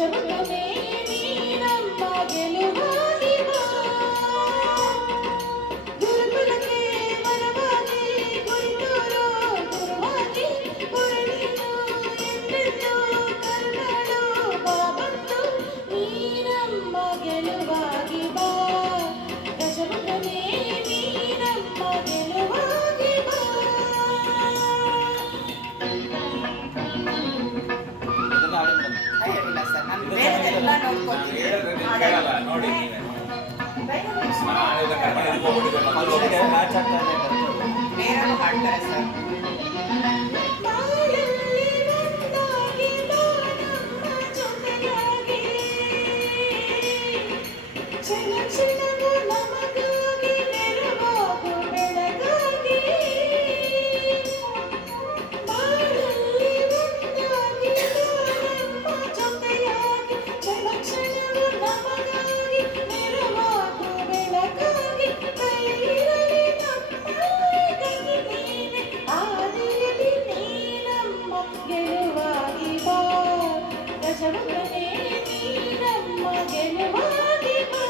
ದಶಮುಖನೇ ನೀನಮ್ಮ ಗೆಲುವಾಗಿ ಬಾ ಗುರುಕುಲಕ್ಕೆ ವರವಾಗಿ ಕುರಿತೋರೋ ಗುರುವಾಗಿ ಗುರುನೀನು ಎಂದೆಂದೂ ಕರುಣಾಳು ಬಾಬಂದು ನೀನಮ್ಮ ಗೆಲುವಾಗಿ ಬಾ ದಶಮುಖನೇ ನೀನಮ್ಮ ಗೆಲುವಾಗಿ ಬಾ. ಬೇರೆಯವರು ಹಾಡ್ತಾರೆ ಸರ್. ಗೆಲುವಾಗಿ ಬಾ ದಶಮುಖನೇ ನೀನಮ್ಮ ಗೆಲುವಾಗಿ ಬಾ.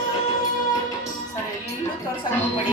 ಸರ್ ಎಲ್ಲೂ ತೋರ್ಸಕ್ಕೆ ಹೋಗ್ಬೇಡಿ.